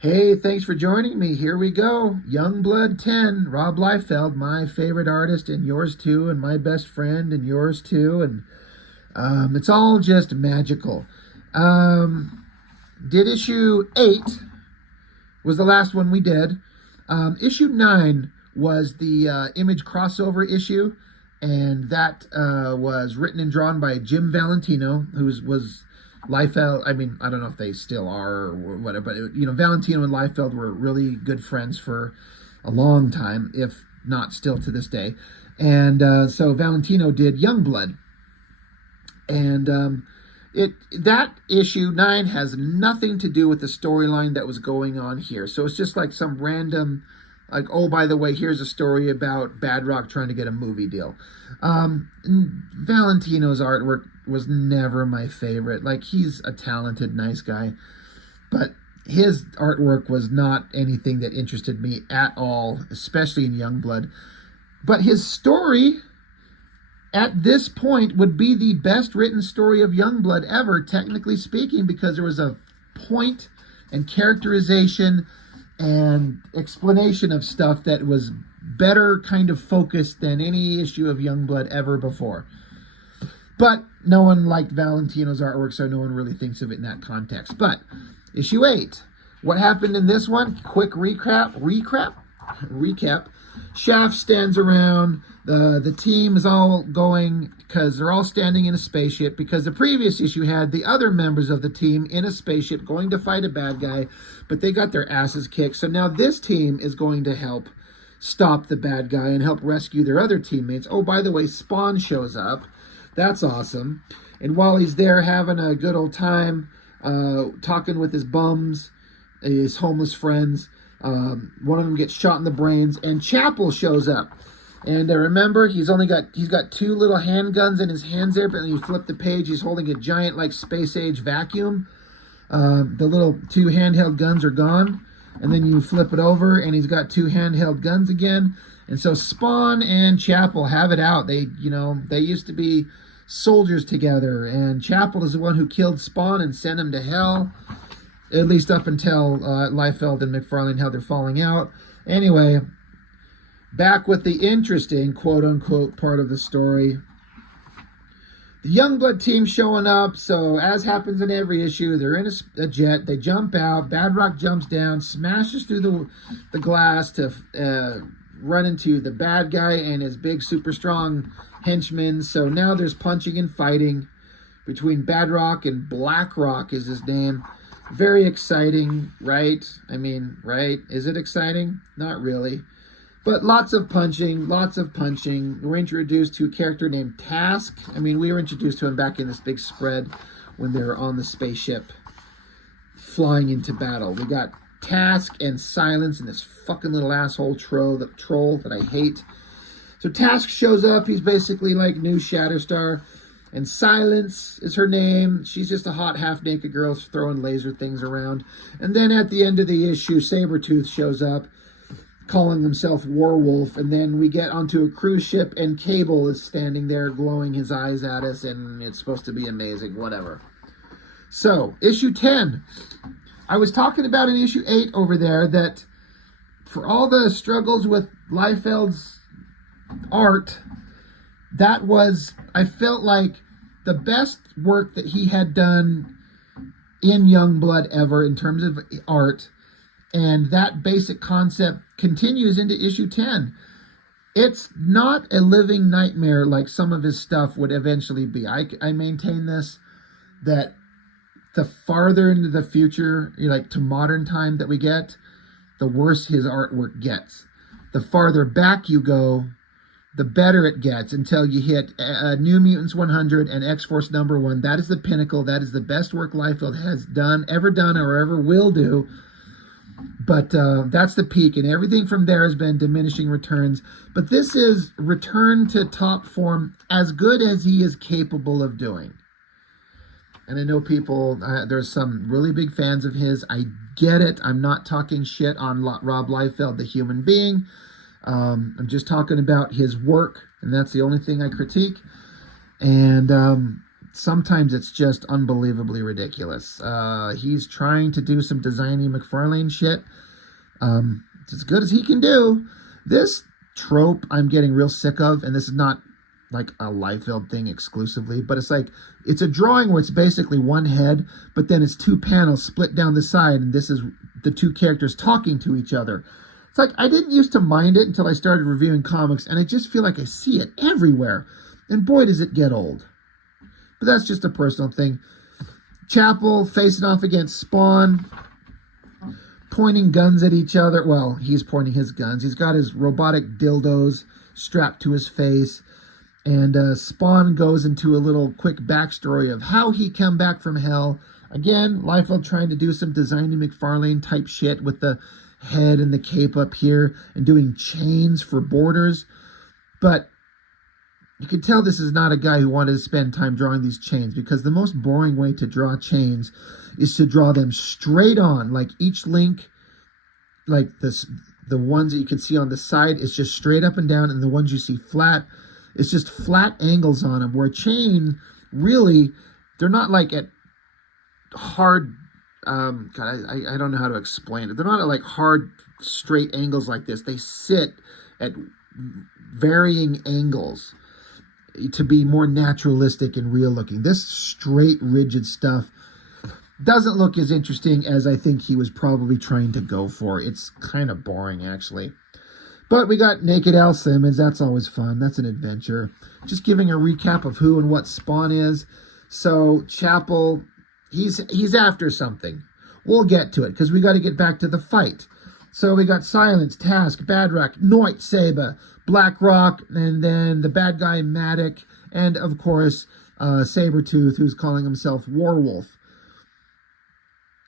Hey, thanks for joining me. Here we go. Youngblood 10, Rob Liefeld, my favorite artist, and yours too, and my best friend, and yours too. And it's all just magical. Um, did issue 8 was the last one we did. Issue 9 was the image crossover issue, and that was written and drawn by Jim Valentino, who was Liefeld. I mean, I don't know if they still are or whatever, but Valentino and Liefeld were really good friends for a long time, if not still to this day. And so Valentino did Youngblood, and that issue 9 has nothing to do with the storyline that was going on here. So it's just like some random, like, oh, by the way, here's a story about Bad Rock trying to get a movie deal. Valentino's artwork was never my favorite. Like, he's a talented, nice guy, but his artwork was not anything that interested me at all, especially in Youngblood. But his story at this point would be the best written story of Youngblood ever, technically speaking, because there was a point and characterization and explanation of stuff that was better kind of focused than any issue of Youngblood ever before. But no one liked Valentino's artwork, so no one really thinks of it in that context. But issue 8, what happened in this one? Quick recap. Shaft stands around. The team is all going because they're all standing in a spaceship, because the previous issue had the other members of the team in a spaceship going to fight a bad guy, but they got their asses kicked. So now this team is going to help stop the bad guy and help rescue their other teammates. Oh, by the way, Spawn shows up. That's awesome. And while he's there having a good old time, talking with his bums, his homeless friends, one of them gets shot in the brains, and Chapel shows up. And remember, he's got 2 little handguns in his hands there, but when you flip the page, he's holding a giant, like, space age vacuum. The little 2 handheld guns are gone, and then you flip it over, and he's got 2 handheld guns again. And so Spawn and Chapel have it out. They used to be soldiers together, and Chapel is the one who killed Spawn and sent him to hell, at least up until Liefeld and McFarlane how they're falling out. Anyway, back with the interesting quote-unquote part of the story. The Youngblood team showing up. So as happens in every issue, they're in a jet. They jump out. Bad Rock jumps down, smashes through the glass to run into the bad guy and his big super strong henchmen. So now there's punching and fighting between Bad Rock and Black Rock is his name. Very exciting, right? I mean, right? Is it exciting? Not really. But lots of punching. We're introduced to a character named Task. I mean, we were introduced to him back in this big spread when they were on the spaceship flying into battle. We got Task and Silence and this fucking little asshole troll that I hate. So Task shows up. He's basically like new Shatterstar. And Silence is her name. She's just a hot half-naked girl throwing laser things around. And then at the end of the issue, Sabretooth shows up, calling himself Warwolf, and then we get onto a cruise ship, and Cable is standing there glowing his eyes at us, and it's supposed to be amazing, whatever. So, issue 10. I was talking about in issue 8 over there that for all the struggles with Liefeld's art, that was, I felt like, the best work that he had done in Youngblood ever in terms of art. And that basic concept continues into issue 10. It's not a living nightmare like some of his stuff would eventually be. I maintain this, that the farther into the future, like to modern time that we get, the worse his artwork gets. The farther back you go, the better it gets, until you hit New Mutants 100 and X-Force #1. That is the pinnacle. That is the best work Liefeld has ever done, or ever will do. But that's the peak, and everything from there has been diminishing returns. But this is return to top form, as good as he is capable of doing. And I know people, there's some really big fans of his. I get it. I'm not talking shit on Rob Liefeld, the human being. I'm just talking about his work, and that's the only thing I critique. And sometimes it's just unbelievably ridiculous. He's trying to do some designy McFarlane shit. It's as good as he can do. This trope I'm getting real sick of, and this is not like a Liefeld thing exclusively, but it's like it's a drawing where it's basically one head, but then it's two panels split down the side, and this is the two characters talking to each other. It's like I didn't used to mind it until I started reviewing comics, and I just feel like I see it everywhere, and boy does it get old. But that's just a personal thing. Chapel facing off against Spawn, pointing guns at each other. Well, he's pointing his guns. He's got his robotic dildos strapped to his face. And Spawn goes into a little quick backstory of how he came back from hell. Again, Liefeld trying to do some designing McFarlane type shit with the head and the cape up here and doing chains for borders. But you can tell this is not a guy who wanted to spend time drawing these chains, because the most boring way to draw chains is to draw them straight on, like each link, like this, the ones that you can see on the side is just straight up and down, and the ones you see flat, it's just flat angles on them. Where a chain, really, they're not like at hard, God, I don't know how to explain it. They're not at like hard straight angles like this. They sit at varying angles to be more naturalistic and real looking. This straight, rigid stuff doesn't look as interesting as I think he was probably trying to go for. It's kind of boring, actually. But we got Naked Al Simmons. That's always fun. That's an adventure. Just giving a recap of who and what Spawn is. So Chapel, he's after something. We'll get to it because we got to get back to the fight. So we got Silence, Task, Badrak, Noit Saber, Black Rock, and then the bad guy Matic, and of course Sabretooth, who's calling himself Warwolf.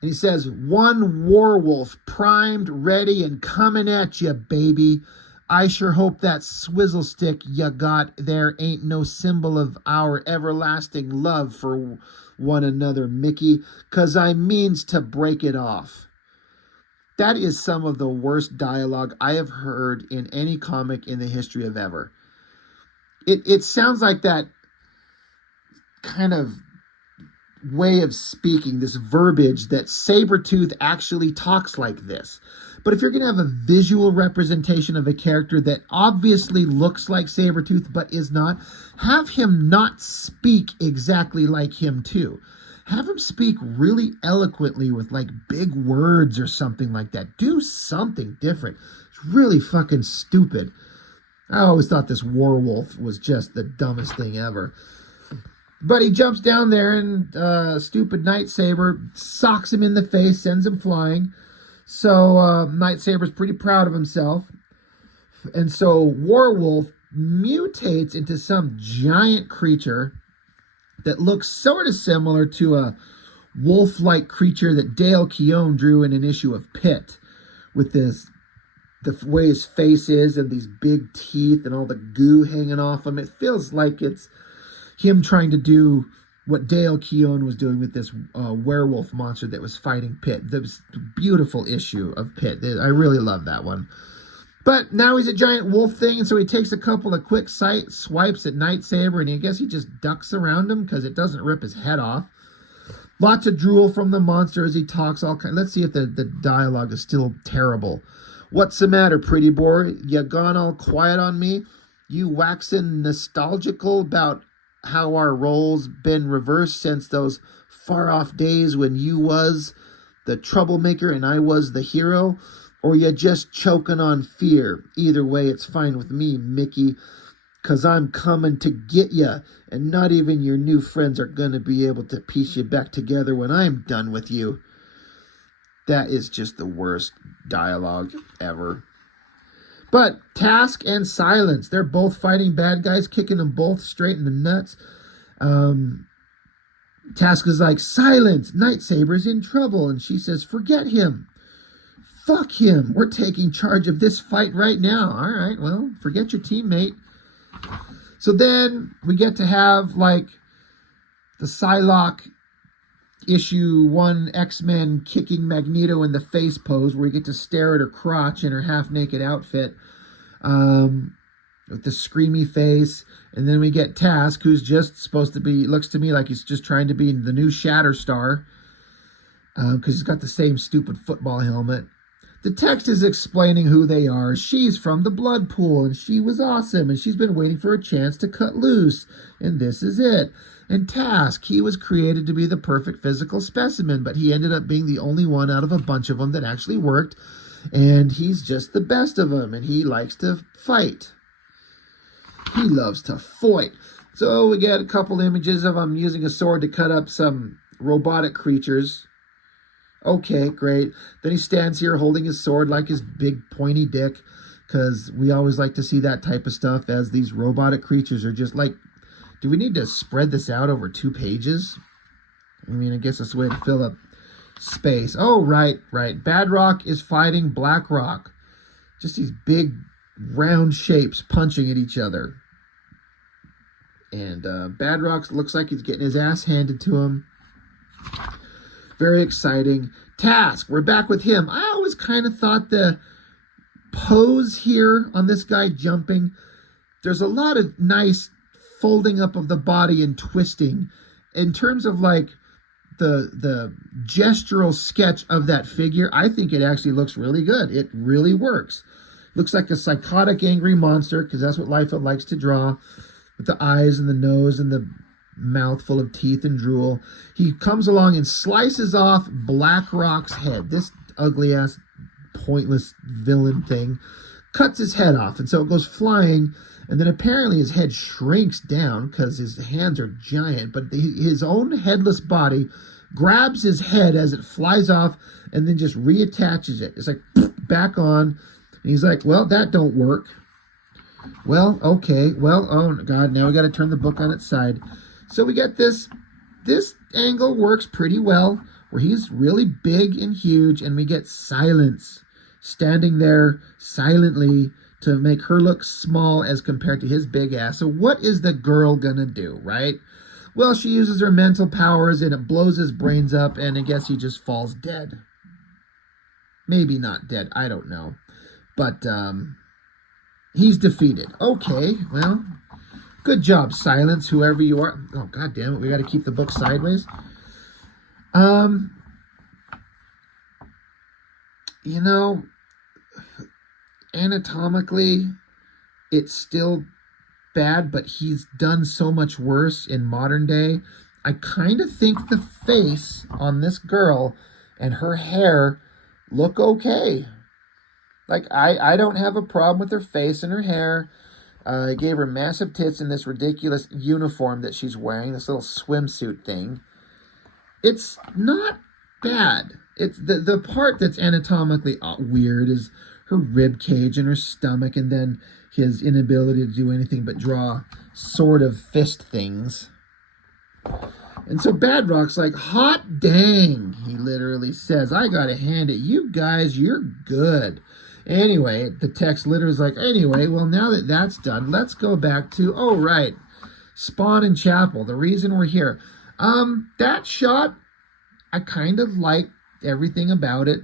And he says, "One Warwolf, primed, ready, and coming at you, baby. I sure hope that swizzle stick you got there ain't no symbol of our everlasting love for one another, Mickey, 'cause I means to break it off." That is some of the worst dialogue I have heard in any comic in the history of ever. It sounds like that kind of way of speaking, this verbiage that Sabretooth actually talks like this. But if you're going to have a visual representation of a character that obviously looks like Sabretooth but is not, have him not speak exactly like him too. Have him speak really eloquently with like big words or something like that. Do something different. It's really fucking stupid. I always thought this Warwolf was just the dumbest thing ever. But he jumps down there and stupid Night Saber socks him in the face, sends him flying. So Night Saber's pretty proud of himself. And so Warwolf mutates into some giant creature that looks sort of similar to a wolf-like creature that Dale Keown drew in an issue of Pitt, with this, the way his face is and these big teeth and all the goo hanging off him. It feels like it's him trying to do what Dale Keown was doing with this werewolf monster that was fighting Pitt. This beautiful issue of Pitt. I really love that one. But now he's a giant wolf thing, and so he takes a couple of quick swipes at Night Saber, and I guess he just ducks around him because it doesn't rip his head off. Lots of drool from the monster as he talks. Let's see if the dialogue is still terrible. "What's the matter, pretty boy? You gone all quiet on me? You waxin' nostalgical about how our roles been reversed since those far-off days when you was the troublemaker and I was the hero? Or you just choking on fear? Either way, it's fine with me, Mickey, 'cause I'm coming to get ya, and not even your new friends are gonna be able to piece you back together when I'm done with you." That is just the worst dialogue ever. But Task and Silence, they're both fighting bad guys, kicking them both straight in the nuts. Task is like, "Silence, Night Saber's in trouble." And she says, "Forget him. Fuck him. We're taking charge of this fight right now." All right, well, forget your teammate. So then we get to have like the Psylocke issue 1 X-Men kicking Magneto in the face pose, where you get to stare at her crotch in her half-naked outfit. with the screamy face. And then we get Task, who's just supposed to be, looks to me like he's just trying to be the new Shatterstar, because he's got the same stupid football helmet. The text is explaining who they are. She's from the blood pool, and she was awesome, and she's been waiting for a chance to cut loose, and this is it. And Task, he was created to be the perfect physical specimen, but he ended up being the only one out of a bunch of them that actually worked, and he's just the best of them, and he likes to fight. He loves to fight. So we get a couple images of him using a sword to cut up some robotic creatures. Okay, great. Then he stands here holding his sword like his big pointy dick, because we always like to see that type of stuff, as these robotic creatures are just like, do we need to spread this out over 2 pages? I mean, I guess it's a way to fill up space. Oh, right. Badrock is fighting Blackrock. Just these big round shapes punching at each other. And Badrock looks like he's getting his ass handed to him. Very exciting. Task, we're back with him. I always kind of thought the pose here on this guy jumping, there's a lot of nice folding up of the body and twisting. In terms of like the gestural sketch of that figure, I think it actually looks really good. It really works. Looks like a psychotic, angry monster, because that's what Liefeld likes to draw, with the eyes and the nose and the mouth full of teeth and drool. He comes along and slices off Blackrock's head. This ugly ass pointless villain thing cuts his head off, and so it goes flying, and then apparently his head shrinks down because his hands are giant, but his own headless body grabs his head as it flies off and then just reattaches it. It's like back on, and he's like, well, that don't work. Well, okay, well, oh god, now we got to turn the book on its side. So we get this angle works pretty well, where he's really big and huge, and we get Silence standing there silently to make her look small as compared to his big ass. So what is the girl gonna do, right? Well, she uses her mental powers, and it blows his brains up, and I guess he just falls dead. Maybe not dead, I don't know. But he's defeated. Okay, well, good job, Silence, whoever you are. Oh, god damn it, we got to keep the book sideways. You know, anatomically, it's still bad, but he's done so much worse in modern day. I kind of think the face on this girl and her hair look okay. Like, I don't have a problem with her face and her hair. I gave her massive tits in this ridiculous uniform that she's wearing, this little swimsuit thing. It's not bad. It's the part that's anatomically weird is her rib cage and her stomach, and then his inability to do anything but draw sort of fist things. And so Badrock's like, hot dang, he literally says. I gotta hand it, you guys, you're good. Anyway, the text literally is like, anyway, well, now that that's done, let's go back to, oh, right, Spawn and Chapel, the reason we're here. That shot, I kind of like everything about it.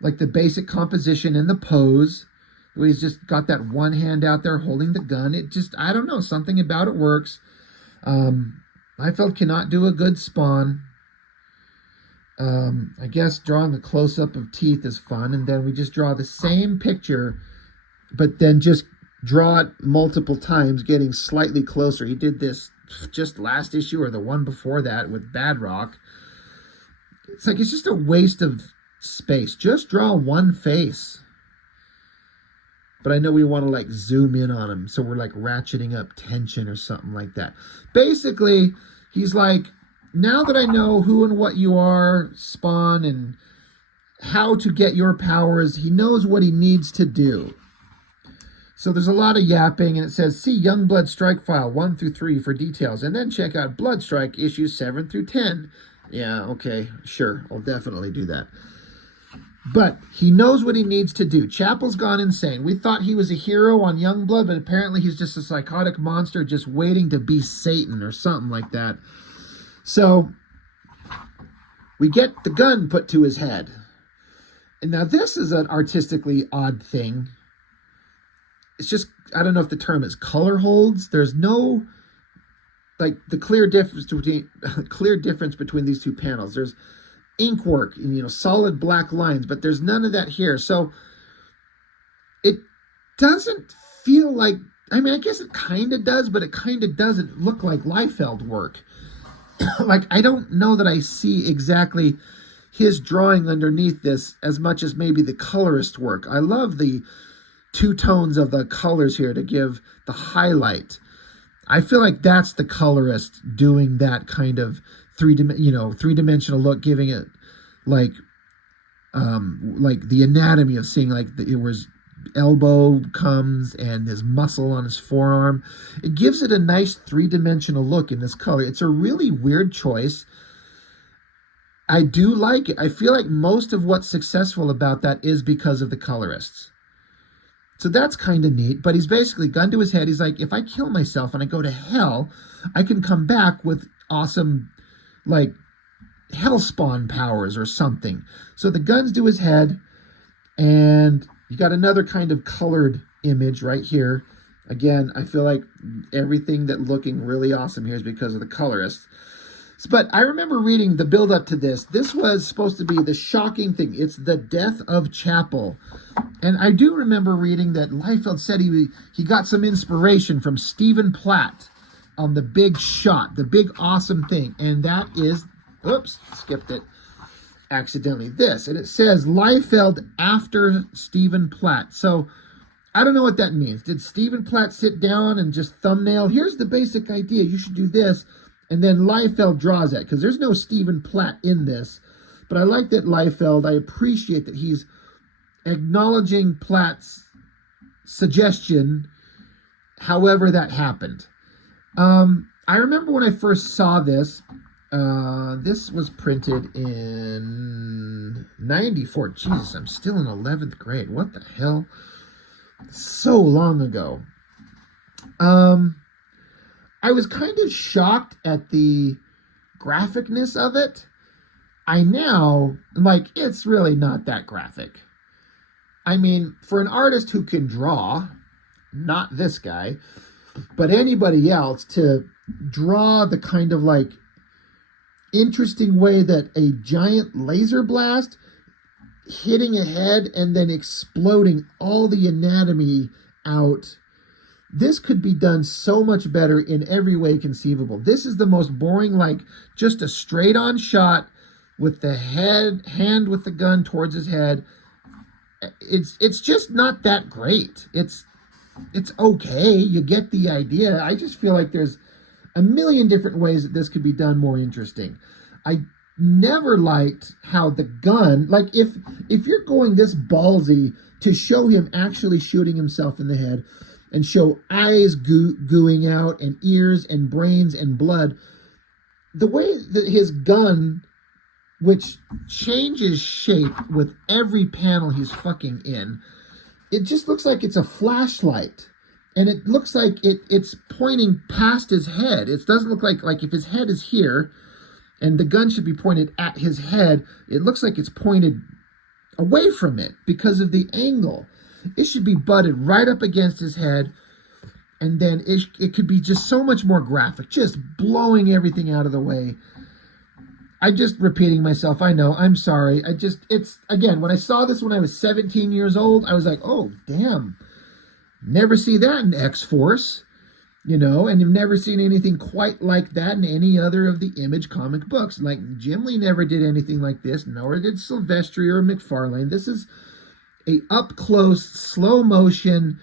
Like the basic composition and the pose, where he's just got that one hand out there holding the gun. It just, I don't know, something about it works. Liefeld cannot do a good Spawn. I guess drawing a close-up of teeth is fun, and then we just draw the same picture, but then just draw it multiple times, getting slightly closer. He did this just last issue or the one before that with Badrock. It's like, it's just a waste of space. Just draw one face. But I know we want to like zoom in on him, so we're like ratcheting up tension or something like that. Basically, he's like, now that I know who and what you are, Spawn, and how to get your powers, he knows what he needs to do. So there's a lot of yapping, and it says, see Youngblood Strike File 1 through 3 for details, and then check out Blood Strike issues 7 through 10. Yeah, okay, sure, I'll definitely do that. But he knows what he needs to do. Chapel's gone insane. We thought he was a hero on Youngblood, but apparently he's just a psychotic monster just waiting to be Satan or something like that. So we get the gun put to his head. And now this is an artistically odd thing. it's just, I don't know if the term is color holds. There's no like the clear difference between these two panels. There's ink work and solid black lines, but there's none of that here. So it doesn't feel like, I mean, I guess it kind of does, but it kind of doesn't look like Liefeld work. Like, I don't know that I see exactly his drawing underneath this as much as maybe the colorist work. I love the two tones of the colors here to give the highlight. I feel like that's the colorist doing that kind of three-dimensional look, giving it like the anatomy of seeing like it was elbow comes and his muscle on his forearm. It gives it a nice three-dimensional look in this color. It's a really weird choice. I do like it. I feel like most of what's successful about that is because of the colorists. So that's kind of neat. But he's basically gun to his head. He's like, if I kill myself and I go to hell, I can come back with awesome, like, hellspawn powers or something. So the gun's to his head, and you got another kind of colored image right here. Again, I feel like everything that looking really awesome here is because of the colorists. But I remember reading the build-up to this. This was supposed to be the shocking thing. It's the death of Chapel. And I do remember reading that Liefeld said he got some inspiration from Stephen Platt on the big shot, the big awesome thing. And that is, oops, skipped it accidentally, this. And it says Liefeld after Stephen Platt. So I don't know what that means. Did Stephen Platt sit down and just thumbnail, here's the basic idea, you should do this, and then Liefeld draws that? Because there's no Stephen Platt in this. But I like that Liefeld, I appreciate that he's acknowledging Platt's suggestion, however that happened. I remember when I first saw this, this was printed in 94. Jesus, I'm still in 11th grade. What the hell? So long ago. I was kind of shocked at the graphicness of it. I now, like, it's really not that graphic. I mean, for an artist who can draw, not this guy, but anybody else, to draw the kind of like interesting way that a giant laser blast hitting a head and then exploding all the anatomy out, this could be done so much better in every way conceivable. This is the most boring, like just a straight on shot with the hand with the gun towards his head. It's just not that great. It's okay. You get the idea. I just feel like there's a million different ways that this could be done more interesting. I never liked how the gun, like if you're going this ballsy to show him actually shooting himself in the head and show eyes gooing out and ears and brains and blood, the way that his gun, which changes shape with every panel he's fucking in, it just looks like it's a flashlight. And it looks like it's pointing past his head. It doesn't look like if his head is here and the gun should be pointed at his head, it looks like it's pointed away from it because of the angle. It should be butted right up against his head, and then it could be just so much more graphic, just blowing everything out of the way. I'm just repeating myself. I know. I'm sorry. It's, again, when I saw this when I was 17 years old, I was like, oh, damn. Never see that in X-Force, and you've never seen anything quite like that in any other of the Image comic books. Like, Jim Lee never did anything like this, nor did Silvestri or McFarlane. This is a up-close, slow-motion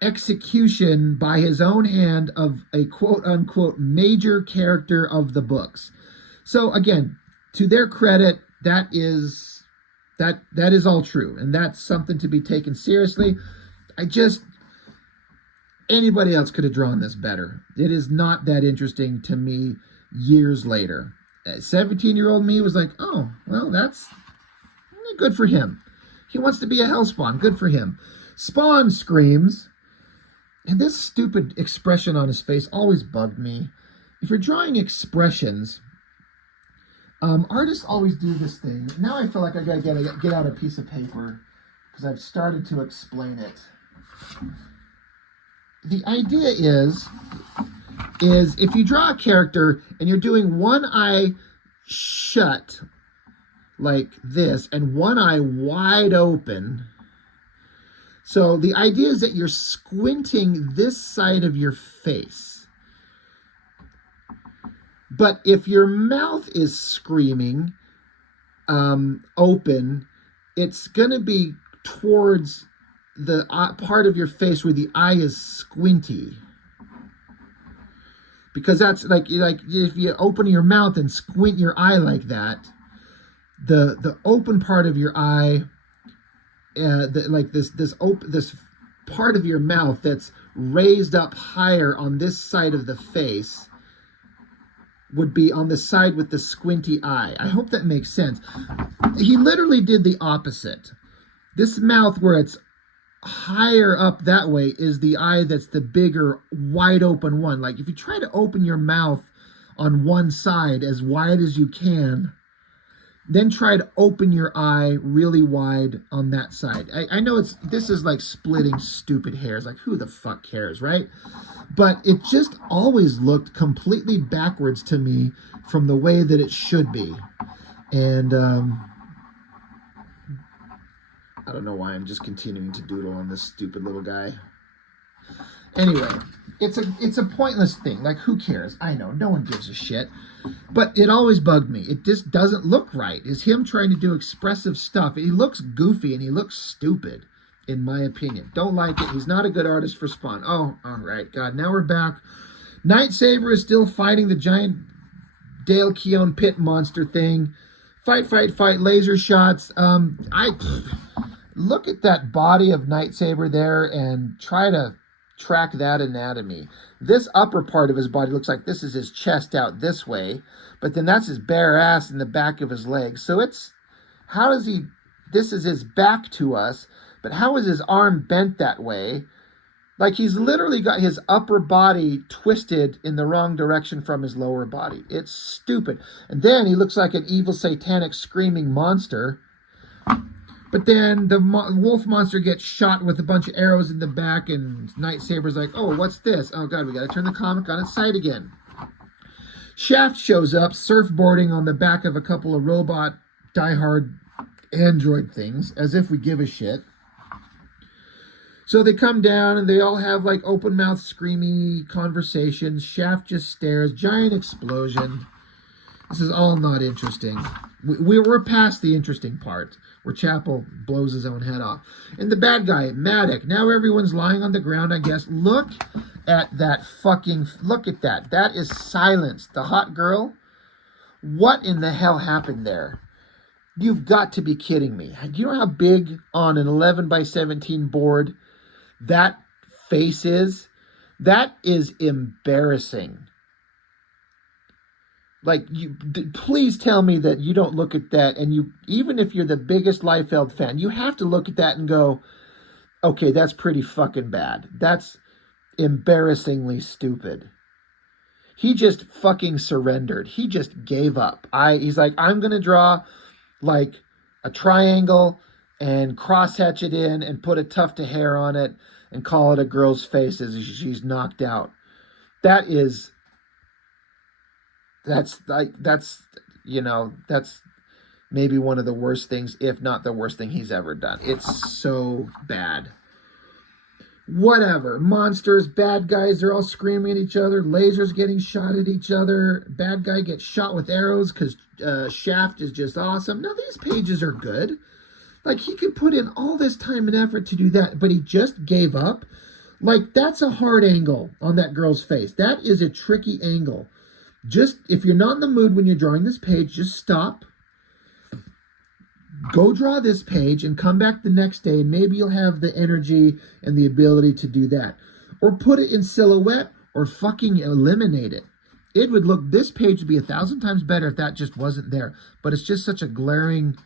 execution by his own hand of a quote-unquote major character of the books. So, again, to their credit, that is all true, and that's something to be taken seriously. Anybody else could have drawn this better. It is not that interesting to me years later. 17-year-old me was like, oh, well, that's good for him. He wants to be a hellspawn. Good for him. Spawn screams. And this stupid expression on his face always bugged me. If you're drawing expressions, artists always do this thing. Now I feel like I gotta get out a piece of paper because I've started to explain it. the idea is if you draw a character and you're doing one eye shut like this and one eye wide open. So the idea is that you're squinting this side of your face. But if your mouth is screaming open, it's going to be towards the part of your face where the eye is squinty. Because that's like if you open your mouth and squint your eye like that, the open part of your eye, this part of your mouth that's raised up higher on this side of the face would be on the side with the squinty eye. I hope that makes sense. He literally did the opposite. This mouth where it's higher up that way is the eye that's the bigger, wide open one. Like if you try to open your mouth on one side as wide as you can, then try to open your eye really wide on that side. I know this is like splitting stupid hairs. Like who the fuck cares, right? But it just always looked completely backwards to me from the way that it should be. And I don't know why I'm just continuing to doodle on this stupid little guy. Anyway, it's a pointless thing. Like, who cares? I know, no one gives a shit. But it always bugged me. It just doesn't look right. It's him trying to do expressive stuff. He looks goofy and he looks stupid, in my opinion. Don't like it. He's not a good artist for Spawn. Oh, all right. God, now we're back. Night Saber is still fighting the giant Dale Keown pit monster thing. Fight, fight, fight. Laser shots. Look at that body of Night Saber there and try to track that anatomy. This upper part of his body looks like this is his chest out this way, but then that's his bare ass in the back of his legs. So it's, how does he, this is his back to us, but how is his arm bent that way? Like he's literally got his upper body twisted in the wrong direction from his lower body. It's stupid. And then he looks like an evil satanic screaming monster. But then the wolf monster gets shot with a bunch of arrows in the back, and Night Saber's like, oh, what's this? Oh, God, we got to turn the comic on its side again. Shaft shows up, surfboarding on the back of a couple of robot, diehard android things, as if we give a shit. So they come down, and they all have, like, open-mouthed, screamy conversations. Shaft just stares. Giant explosion. This is all not interesting. We're past the interesting part, where Chapel blows his own head off. And the bad guy, Maddock. Now everyone's lying on the ground, I guess. Look at that fucking... Look at that. That is Silence, the hot girl. What in the hell happened there? You've got to be kidding me. Do you know how big on an 11 by 17 board that face is? That is embarrassing. Like, please tell me that you don't look at that, and you, even if you're the biggest Liefeld fan, you have to look at that and go, okay, that's pretty fucking bad. That's embarrassingly stupid. He just fucking surrendered. He just gave up. He's like, I'm going to draw, like, a triangle and cross-hatch it in and put a tuft of hair on it and call it a girl's face as she's knocked out. That's maybe one of the worst things, if not the worst thing he's ever done. It's so bad. Whatever. Monsters, bad guys, they're all screaming at each other. Lasers getting shot at each other. Bad guy gets shot with arrows because Shaft is just awesome. Now, these pages are good. Like, he could put in all this time and effort to do that, but he just gave up. Like, that's a hard angle on that girl's face. That is a tricky angle. Just, if you're not in the mood when you're drawing this page, just stop. Go draw this page and come back the next day, and maybe you'll have the energy and the ability to do that. Or put it in silhouette, or fucking eliminate it. It would look, this page would be 1,000 times better if that just wasn't there. But it's just such a glaring,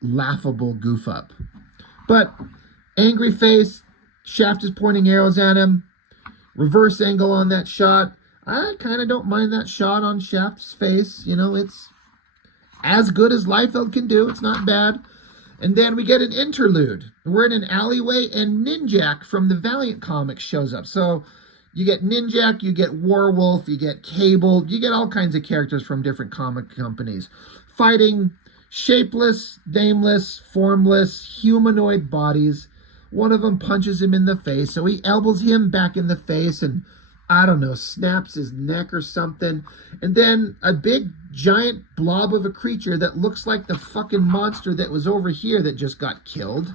laughable goof up. But, angry face, Shaft is pointing arrows at him. Reverse angle on that shot. I kind of don't mind that shot on Shaft's face. You know, it's as good as Liefeld can do. It's not bad. And then we get an interlude. We're in an alleyway, and Ninjak from the Valiant comics shows up. So you get Ninjak, you get Warwolf, you get Cable, you get all kinds of characters from different comic companies fighting shapeless, nameless, formless, humanoid bodies. One of them punches him in the face, so he elbows him back in the face and, I don't know, snaps his neck or something. And then a big, giant blob of a creature that looks like the fucking monster that was over here that just got killed.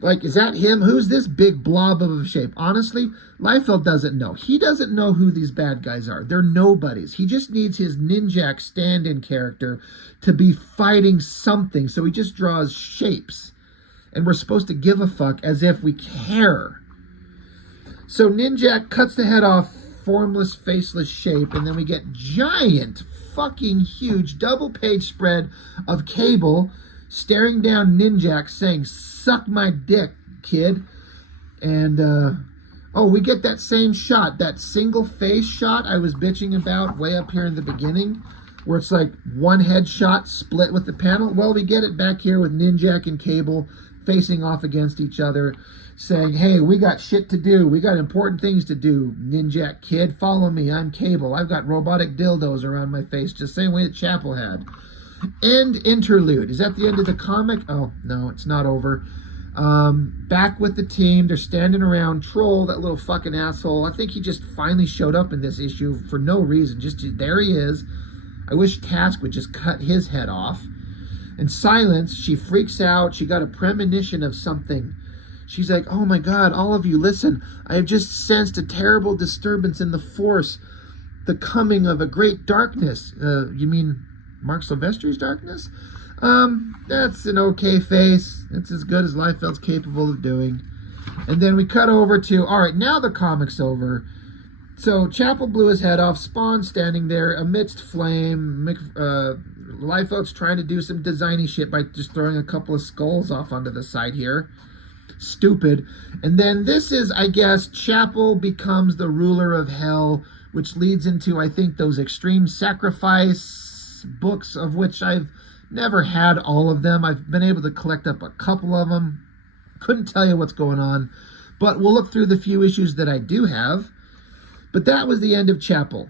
Like, is that him? Who's this big blob of a shape? Honestly, Liefeld doesn't know. He doesn't know who these bad guys are. They're nobodies. He just needs his Ninjak stand-in character to be fighting something, so he just draws shapes. And we're supposed to give a fuck as if we care. So Ninjak cuts the head off formless, faceless shape, and then we get giant, fucking huge, double-page spread of Cable staring down Ninjak saying, "Suck my dick, kid." And, oh, we get that same shot, that single face shot I was bitching about way up here in the beginning, where it's like one headshot split with the panel. Well, we get it back here with Ninjak and Cable facing off against each other, saying, "Hey, we got shit to do. We got important things to do. Ninjak kid, follow me. I'm Cable. I've got robotic dildos around my face, just the same way that Chapel had." End interlude. Is that the end of the comic? Oh, no, it's not over. Back with the team. They're standing around. Troll, that little fucking asshole. I think he just finally showed up in this issue for no reason. Just there he is. I wish Task would just cut his head off. And Silence, she freaks out. She got a premonition of something. She's like, "Oh my God, all of you, listen. I have just sensed a terrible disturbance in the Force. The coming of a great darkness." You mean Mark Silvestri's darkness? That's an okay face. It's as good as Liefeld's capable of doing. And then we cut over to, all right, now the comic's over. So Chapel blew his head off. Spawn standing there amidst flame. Liefeld's trying to do some designy shit by just throwing a couple of skulls off onto the side here. Stupid. And then this is, I guess, Chapel becomes the ruler of hell, which leads into, I think, those extreme sacrifice books, of which I've never had all of them. I've been able to collect up a couple of them. Couldn't tell you what's going on, but we'll look through the few issues that I do have. But that was the end of Chapel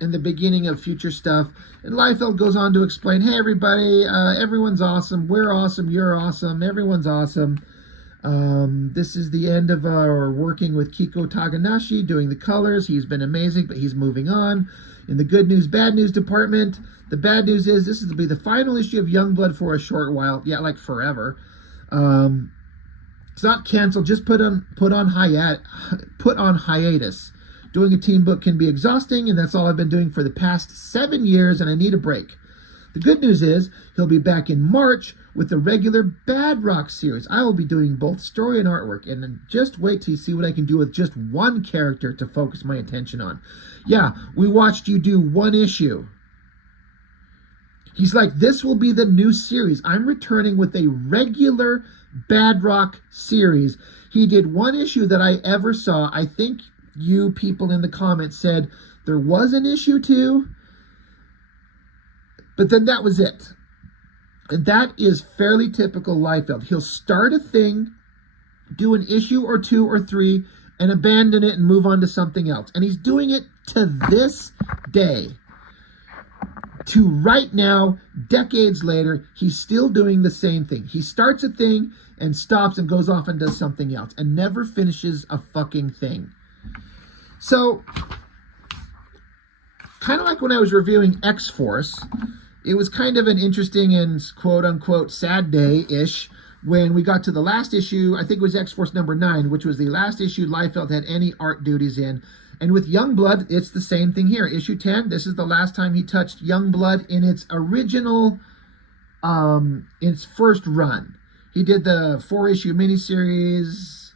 and the beginning of future stuff. And Liefeld goes on to explain, "Hey everybody, everyone's awesome. We're awesome. You're awesome. Everyone's awesome. This is the end of our working with Kiko Taganashi doing the colors. He's been amazing, but he's moving on. In the good news, bad news department, the bad news is this is to be the final issue of Youngblood for a short while." Yeah, like forever. It's not canceled, just put on hiatus. Doing a team book can be exhausting, and that's all I've been doing for the past 7 years, and I need a break. The good news is he'll be back in March with the regular Bad Rock series. I will be doing both story and artwork, and then just wait till you see what I can do with just one character to focus my attention on. Yeah, we watched you do one issue. He's like, this will be the new series. I'm returning with a regular Bad Rock series. He did one issue that I ever saw. I think you people in the comments said there was an issue too, but then that was it. And that is fairly typical Liefeld. He'll start a thing, do an issue or two or three, and abandon it and move on to something else. And he's doing it to this day. To right now, decades later, he's still doing the same thing. He starts a thing and stops and goes off and does something else and never finishes a fucking thing. So, kind of like when I was reviewing X-Force, it was kind of an interesting and quote-unquote sad day-ish when we got to the last issue. I think it was X-Force number 9, which was the last issue Liefeld had any art duties in. And with Youngblood, it's the same thing here. Issue 10, this is the last time he touched Youngblood in its original, its first run. He did the 4-issue miniseries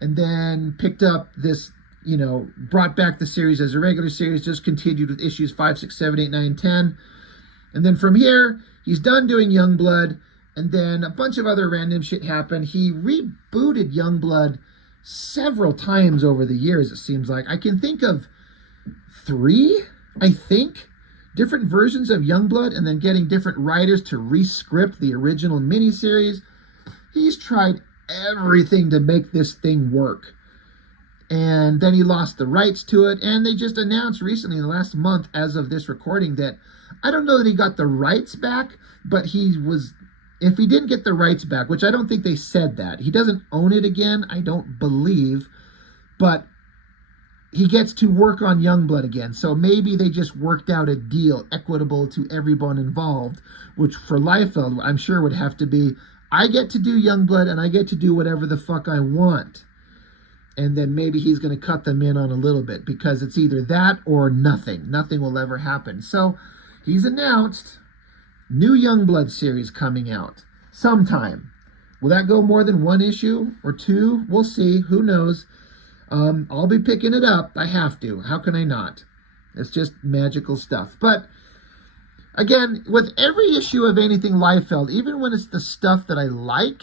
and then picked up this, you know, brought back the series as a regular series, just continued with issues 5, 6, 7, 8, 9, 10. And then from here, he's done doing Youngblood, and then a bunch of other random shit happened. He rebooted Youngblood several times over the years, it seems like. I can think of 3, I think. different versions of Youngblood and then getting different writers to rescript the original miniseries. He's tried everything to make this thing work. And then he lost the rights to it. And they just announced recently, in the last month, as of this recording, that I don't know that he got the rights back, but if he didn't get the rights back, which I don't think they said that. He doesn't own it again, I don't believe. But he gets to work on Youngblood again. So maybe they just worked out a deal equitable to everyone involved, which for Liefeld, I'm sure would have to be, I get to do Youngblood and I get to do whatever the fuck I want. And then maybe he's going to cut them in on a little bit, because it's either that or nothing. Nothing will ever happen. So he's announced new Youngblood series coming out sometime. Will that go more than one issue or two? We'll see. Who knows? I'll be picking it up. I have to. How can I not? It's just magical stuff. But again, with every issue of anything Liefeld, even when it's the stuff that I like,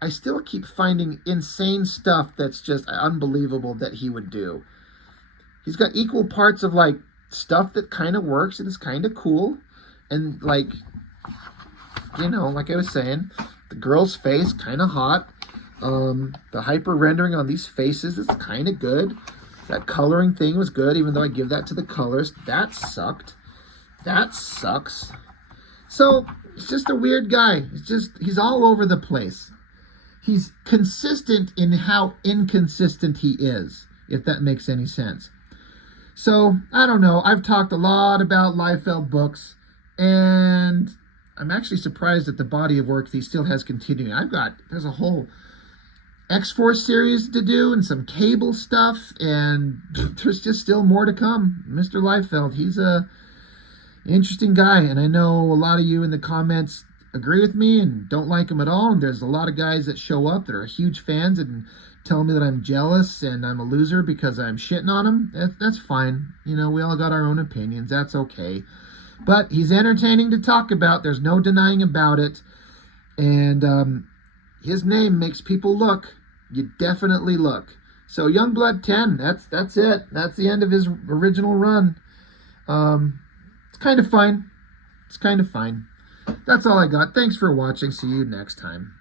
I still keep finding insane stuff that's just unbelievable that he would do. He's got equal parts of like stuff that kind of works and is kind of cool. And like, you know, like I was saying, the girl's face, kind of hot. The hyper rendering on these faces is kind of good. That coloring thing was good, even though I give that to the colors. That sucked. That sucks. So, he's just a weird guy. He's all over the place. He's consistent in how inconsistent he is, if that makes any sense. So, I don't know. I've talked a lot about Liefeld books, and I'm actually surprised at the body of work he still has continuing. There's a whole X-Force series to do and some Cable stuff, and there's just still more to come. Mr. Liefeld, he's a interesting guy, and I know a lot of you in the comments agree with me and don't like him at all, and there's a lot of guys that show up that are huge fans and tell me that I'm jealous and I'm a loser because I'm shitting on him. That's fine. You know, we all got our own opinions. That's okay. But he's entertaining to talk about. There's no denying about it. And his name makes people look. You definitely look. So Youngblood 10, that's it. That's the end of his original run. It's kind of fine. It's kind of fine. That's all I got. Thanks for watching. See you next time.